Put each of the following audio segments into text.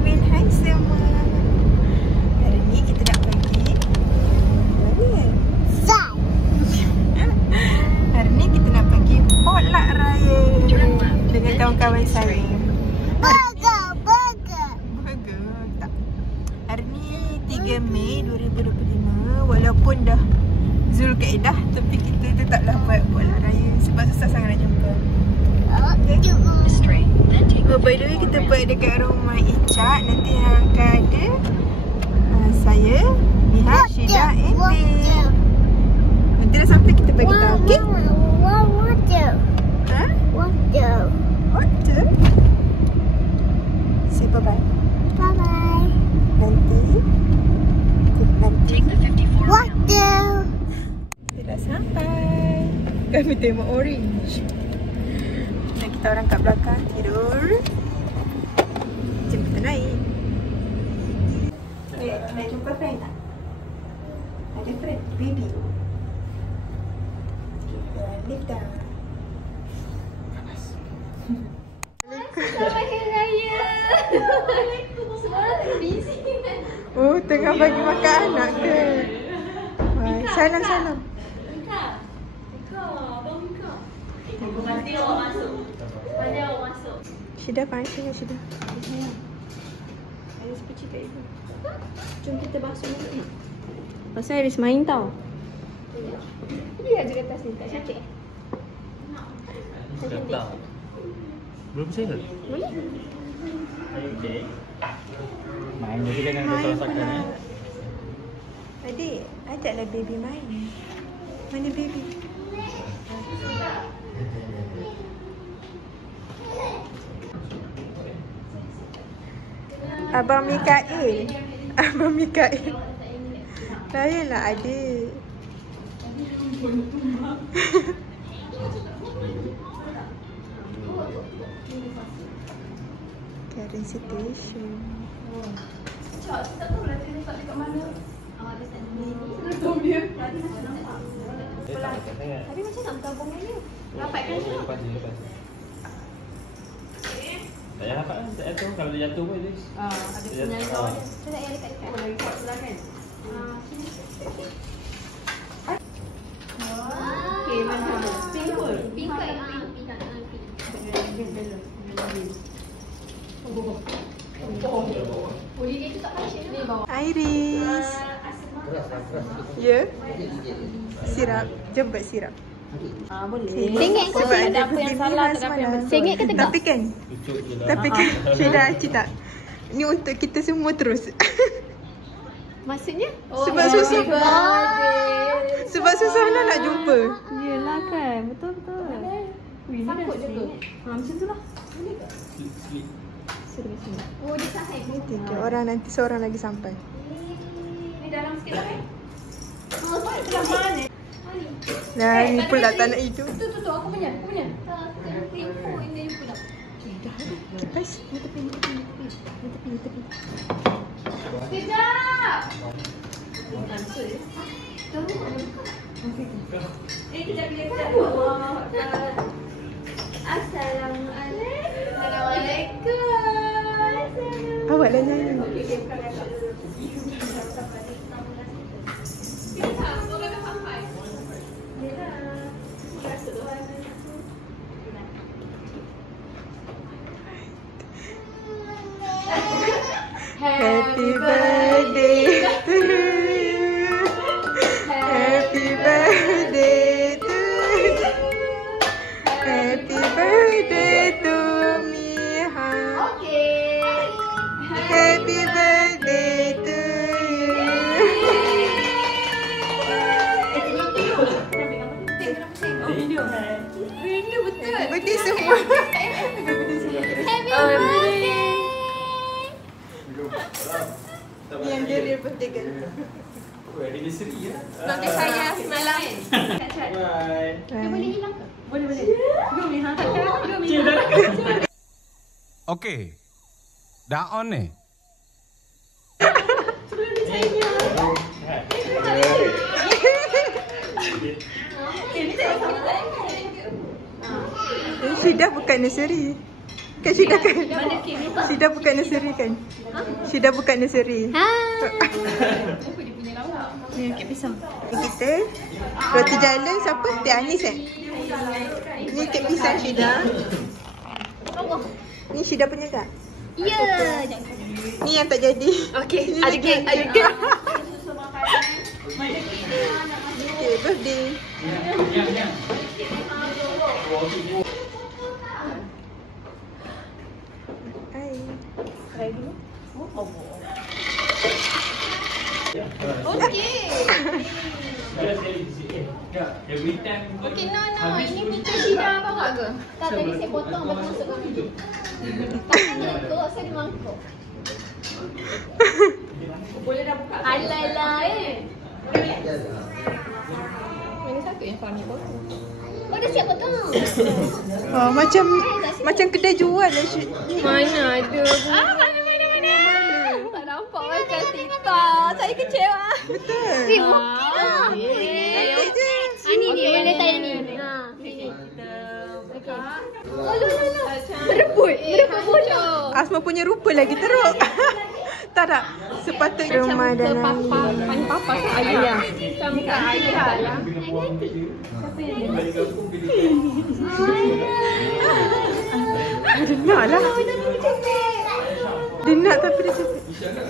Min. Hai semua. Hari ni kita nak pergi hari ni kita nak pergi potluck raya dengan kawan-kawan saya. Burger tak. Hari ni 3 Mei 2025. Walaupun dah Zulkaidah, tapi kita tetaplah buat potluck raya sebab susah sangat nak jumpa. Oh, by the way, kita buat dekat rumah Icat. Nanti yang akan ada saya, Miha, Syida, Indi. Nanti dah sampai kita bagi tahu, okey? Ha? Water. Say bye-bye. Bye-bye. Nanti Water. kita dah sampai. Kami tengok orange. Dan kita orang kat belakang tidur. Jom kita naik. Nak jumpa friend tak? Ada friend? Baby. Kita lift down. Selamat Hari Raya. Semua orang tengah busy. Oh, tengah bagi makan anak ke? Salam. Nanti awak masuk. Syida fine ke Syida? Ada sepeci kat ibu. Jom kita basuh mulut. Pasal Iris main tau. Dia aja kat atas ni. Tak cantik. Cantik. Belum saya? Boleh? Okay. Main jadi jangan kau rasakan Adik, ajaklah baby main. Mana baby? Abang Mikail. Layanlah adik. Current situation. Cak, tak tahu lah dia letak dekat mana. Awak ada set ni. Betul dia. Tadi macam nampak. Tapi macam nak bergabung dengan dia. Rapatkan je. Lepas. Tak payah rapat kan. Tak jatuh. Kalau dia jatuh pun Iris. Ada penyangkau dia. Saya nak yang dekat-dekat. Oh, lagi kat sebelah kan? Sini. Okay, mana? Pink pun? Pink ke? Oh, dia tu tak passion ni bawah. Iris. Ya? Sirap. Jom buat sirap. Boleh. Sengit ke? Sebab ada apa yang salah, tak ada apa yang betul. Sengit ke tegak? Tapi kan Syida cita. Ni untuk kita semua terus. Maksudnya? Sebab susah. Sebab susah nak jumpa. Yelah kan, betul-betul. Sangkut je ke? Macam tu lah. Boleh ke? Slip. Oh, dia tak hang. 3 orang, nanti seorang lagi sampai. Ni dalam sikit lah kan? Oh, sebelah mana? Nah, ni pula tak nak hidup. Tu, aku punya. Tak, telefon ini pula. Dah ada. Cepat. Ni tepi. Sekejap! Kejap. Assalamualaikum. Awak dah nyanyi. Happy birthday to you. Happy birthday to you. Happy birthday to Miha. Happy birthday to you. Video betul. Birthday semua. Happy birthday. Yang dia real birthday kan. Anniversary ya. Nanti saya semalam. Bye. Dia boleh hilang ke? Boleh. Jom ni, jom ni. Okey. Dah on ni. Ini saya sama. Syida bukan nursery. Kan Syida kan? Mana kek ni tak? Syida bukan nursery kan? Syida bukan nursery. Ha. Ni kek pisang. Kita roti jala siapa? Teh Anis Ni kek pisang Syida. Ni Syida punya kak? Ya. Ni yang tak jadi. Okey, Ni ada lagi kek, yang ada tak. kek. Okay, birthday. Hai. Try dulu. Okey. Every time Okey, no. Ini pizza Syida bawa ke? Tak, tadi saya potong baru masuk dalam ni. Tak mangkuk, saya ada mangkuk. Boleh dah buka. Alalah Mana satu yang Fahmi potong? Oh, dah siap potong. Oh, macam kedai jual lah Syed. Mana ada? Mana. Tak nampak macam TikTok. Saya kecewa. Betul. Okey lah. Cantik je. Ni boleh letak yang ni. Okey. Oh, no. Berebut bodoh. Asma punya rupa lagi teruk. Tak. Sepatutnya rumah dan Panggil papa ke ayah? Macam ke ayah lah. Dia nak lah. Dia nak tapi dia cakap.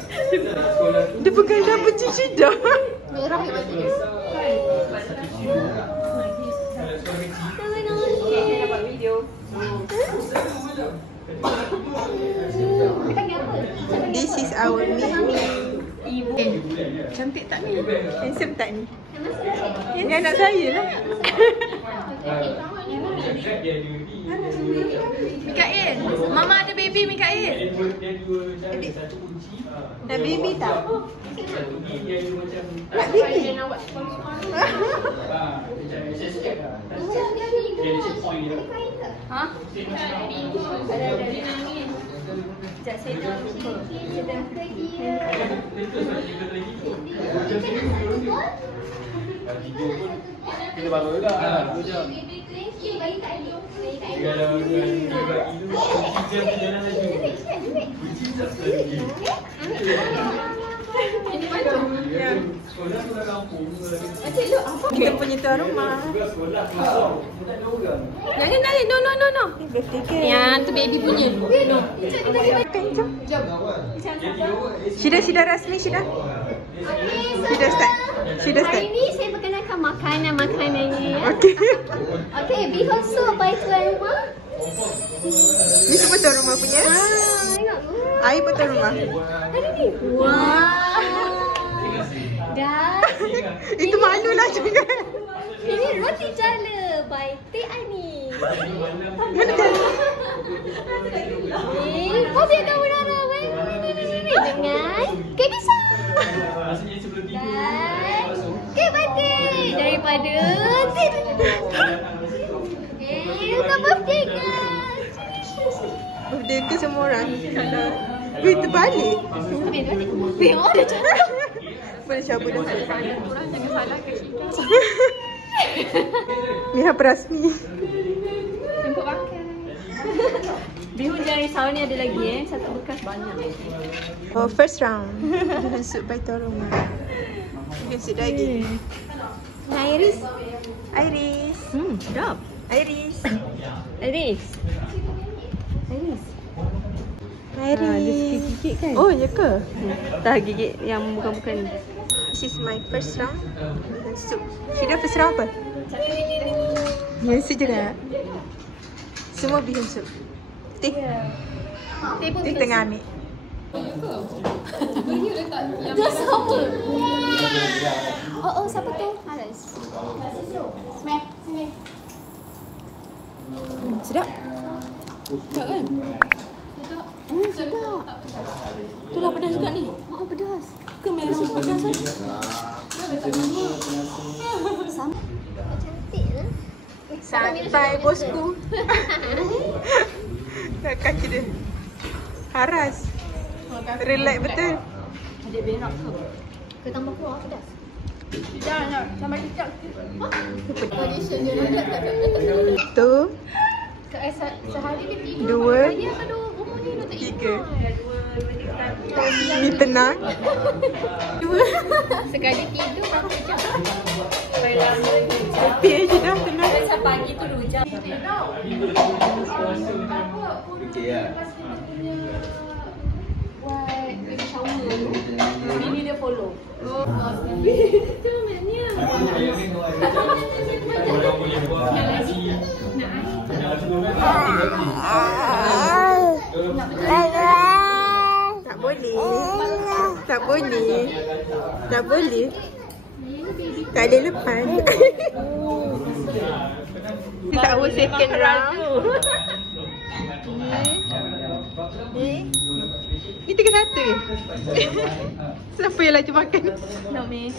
Dia pegang dah benci Syida. Merah ke batu dia? This is our menu. Cantik tak ni? Handsome tak ni? Yang anak saya lah. Mikael, Mama ada baby Mikael. Nak baby tak? Nak baby? Ha? Sekejap saya dah Kita baru juga 2 jam. Kita punya tuan rumah. Jangan nari, no. Birthday cake. Yang tu baby punya. No. Syida rasmi Syida. Syida start. Hari ni saya perkenalkan makanan ni. Okey. Okey, bihun sup by tuan rumah. Ni semua tuan rumah punya. Tengok. Air pun tuan rumah. Hari ni. Wow. Dan Itu malu lah juga. ini roti jala by Teh Anis. Mana kan? Kau biar kamu darah. Dengan kek pisang. Dan kek batik daripada Selamat birthday guys. Birthday ke semua orang? Weh, terbalik. Weh, oh ada cantik. Boleh cabut dah. Korang jangan salahkan Syida. Mihab rasmi. Jemput pakai. Bihun jangan risau ni ada lagi satu bekas banyak. Oh, first round. Dengan sup by tuan rumah. Okay, sit lagi. Iris. Iris. Sedap. Iris. Iris. Iris. Gigit kan? Oh, ya ke? Tak gigit yang bukan-bukan ni. This is my first round. Dengan sup. Syida first round apa? Biasa je kan? Semua bihun sup. Teh. Teh tengah ambil. Dia sama. Oh, siapa tu? Aras. Smack, sini. Sedap. Sedap kan? Sedap. Tu dah pedas juga ni. Oh, pedas. Ke merah pedas kan? Sama. Cantik lah. Santai bosku. Tak kaki dia. Haras. Relax betul. Ada berak ke? Ke tambah kuah pedas? Jangan. Tambah kicap. Condition je. Tu Sehari dia tidur. 2, Dia kalau rumah ni dia tak 3. Ni tenang. 2. Sekali tidur berapa jam? Kopi aja dah tenang. Macam pagi tu 2 jam. Okey lah. Buat baby shower. Bini dia follow. Oh, itu maknanya. Tak boleh. Tak boleh. Tak boleh. Tak boleh lepas. Kita our second round. Ni 3-1 je. Siapa yang laju makan? Nak me.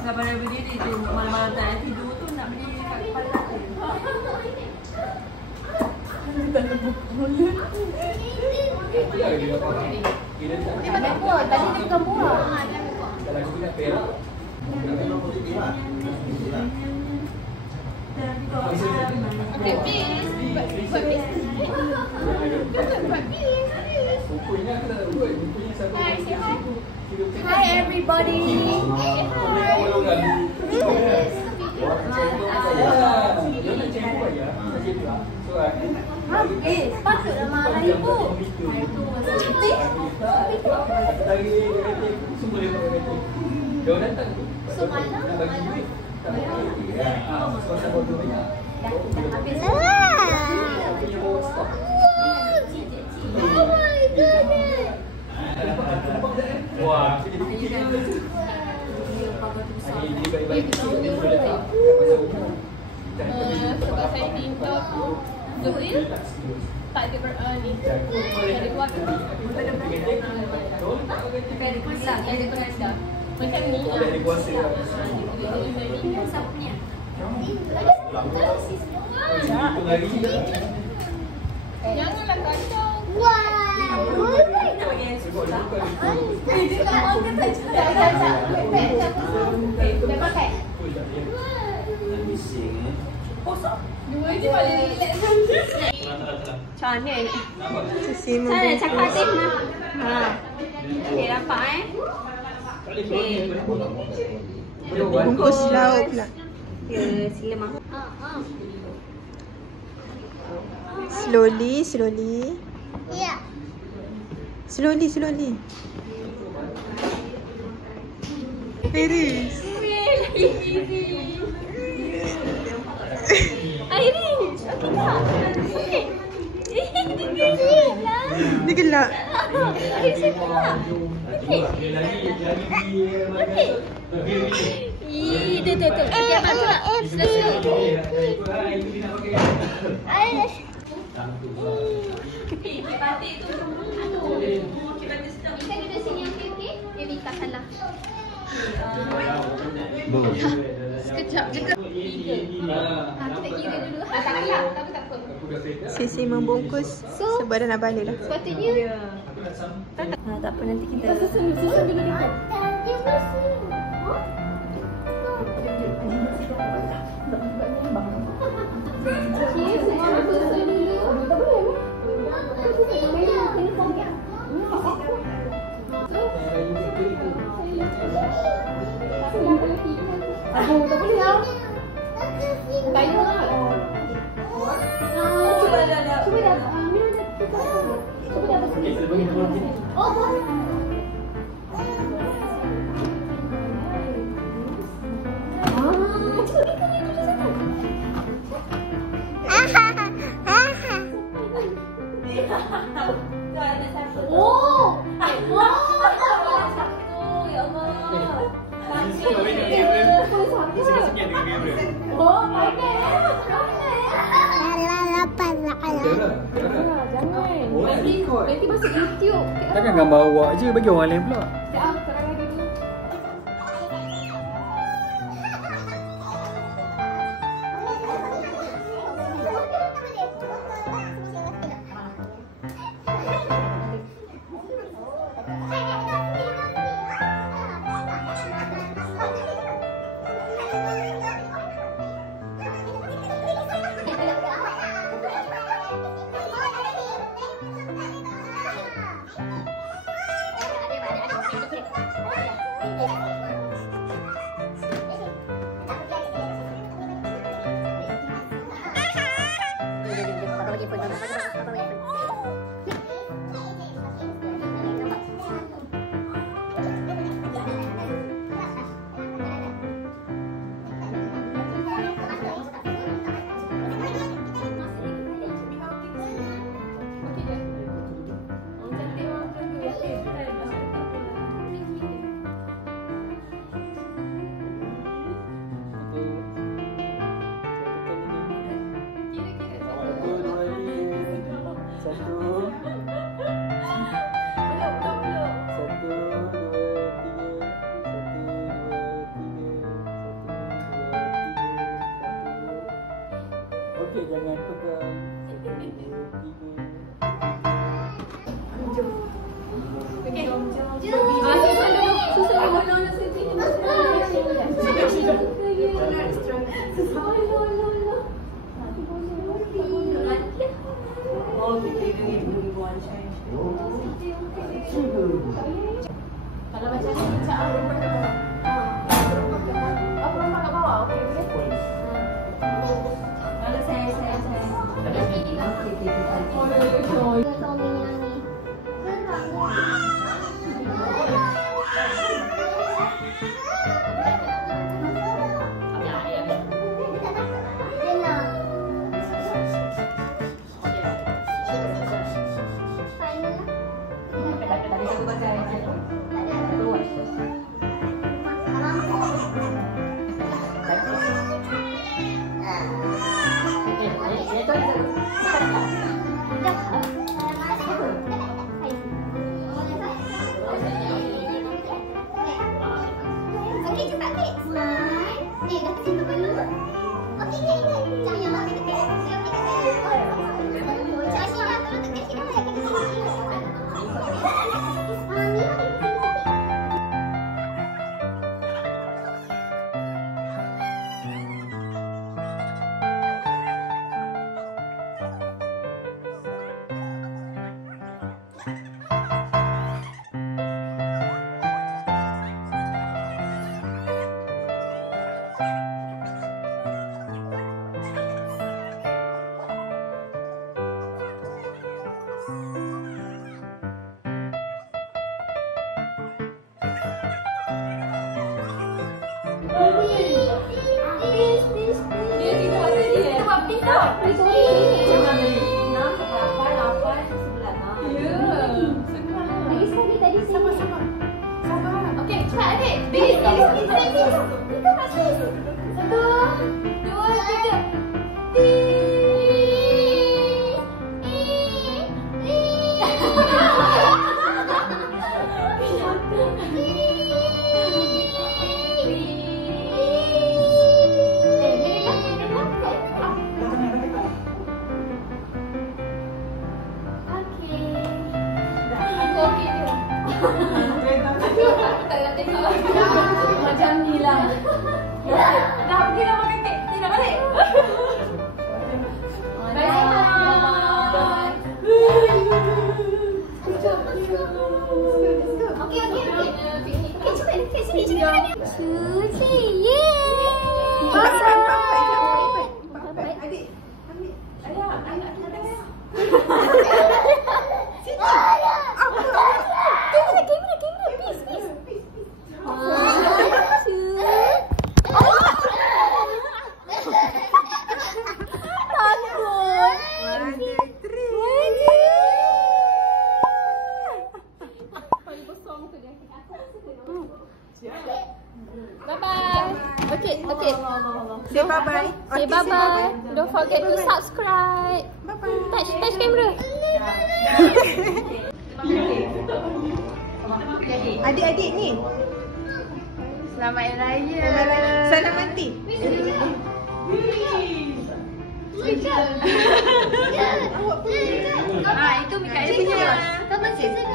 Kalau berdiri tu malam-malam tak tidur tu nak berdiri kat kepala aku. Dia pakai buah. Tadi dia bukan buah. Okay, please. Buat please. Buat please. Hi, say hi. Hi, everybody. Say hi. Patutlah marah ibu. Oh my goodness. Wah. Sebab saya minta tu duit tak ada ni. Ada keluarga. Tapi ada kuasa, ada kuasa. Macam ni lah. Ini siapa punya? Janganlah kacau. Dua je paling relax. Macam mana ni? Sesi Sana membungkus. cakap Atif nak. Ha. Okey, nampak Okey. Bungkus lauk pula. Ya, sila mahu. Slowly, slowly. Ya. Slowly, slowly. Iris. Iris, okey tak? Okey. Dia gelap. Iris gelap. Okey. Okey. Tu. Okey, abang cepat. Iris. Okey, batik tu. Okey, batik sedap. Kita duduk sini, okey? Dia minta salah. Sekejap je ke? 3. Kita kira dulu. Tak payah, tapi tak apa. Sesi membungkus sebab dah nak balik dah. Sepatutnya Tak apa nanti kita susun dulu dia. Okey, semua susun dulu. Tak boleh. Kena forget. Aduh, tak boleh lah. Kayu lah. Cuba dah. Cuba dah. Oh, boleh. Oh, Sikit-sikit dengan kamera. Oh, pandai. Nanti masuk YouTube. Takkan gambar awak je, bagi orang lain pula. Sekejap, terang lagi dulu. Okey, jangan pegang. 1, 2, 3. Okey. Susan dulu. Susan dulu. Oh, kita ingin buat change. Kalau macam ni, macam perempuan kat bawah. Oh, perempuan kat bawah. Okey, okey. Kalau saya. Macam ni lah. Dah pergi lah makan kek. Ni nak balik. Bye. Okey. Okey, cepat. Sini. Suci. Yeay. Adik. Ayah, tengah. Kamera, please. Bye-bye. Okay. Say bye-bye. Say bye-bye. Don't forget to subscribe. Bye-bye. Touch kamera. Adik-adik ni. Selamat Hari Raya. Salam aunty. Itu Mikael punya. Gambar sini.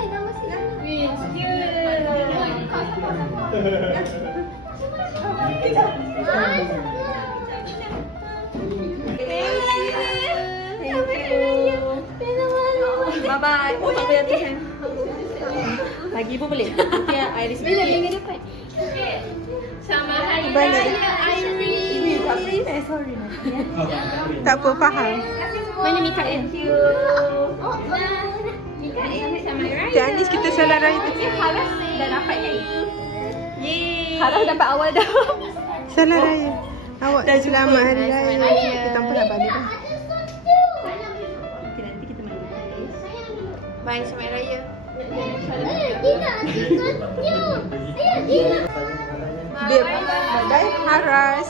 Bye-bye. Oh, tak payah Tuhan. Lagi pun boleh. Okay, Iris. Bila minggu depan. Selamat Hari Balik. Raya Iris. Sorry. Tak apa, faham. Mana Mikael? Oh, Mikael sama Raya. Cik Anis, kita salam raya. Haras dah dapat kan? Yeay. Haras dapat awal dah. Salam raya. Awak selamat hari raya. Selamat raya. Kita tak nak balik dah. Okay, nanti kita main. Bye, selamat raya. Babe, bye Haras.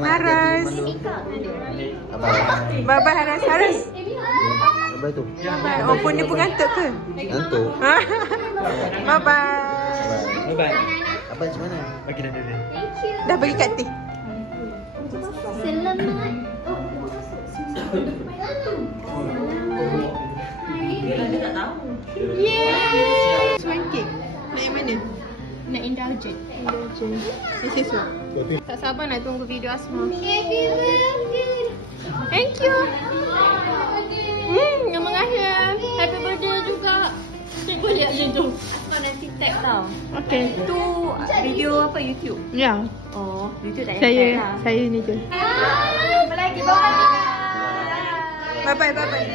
Haras. Bye-bye Haras. Haras. Apa itu? Oh, pun dia pengantuk ke? Ngantuk. Bye-bye. Bye-bye. Apa macam mana? Bagi dah dia. Dah bagi kat teh. Selamat. Dia tak tahu. Yeay. Semakin. Nak yang mana? Nak indulgent. This is what? Tak sabar nak tunggu video Asma. Thank you. Yang mengakhir. Happy birthday juga. Cikgu lihat macam tu. Asma nanti tag tau. Okay. Tu video apa YouTube? Ya. Oh, YouTube tak payah tag lah. Saya ni je. Apa lagi? Bye-bye. Bye-bye.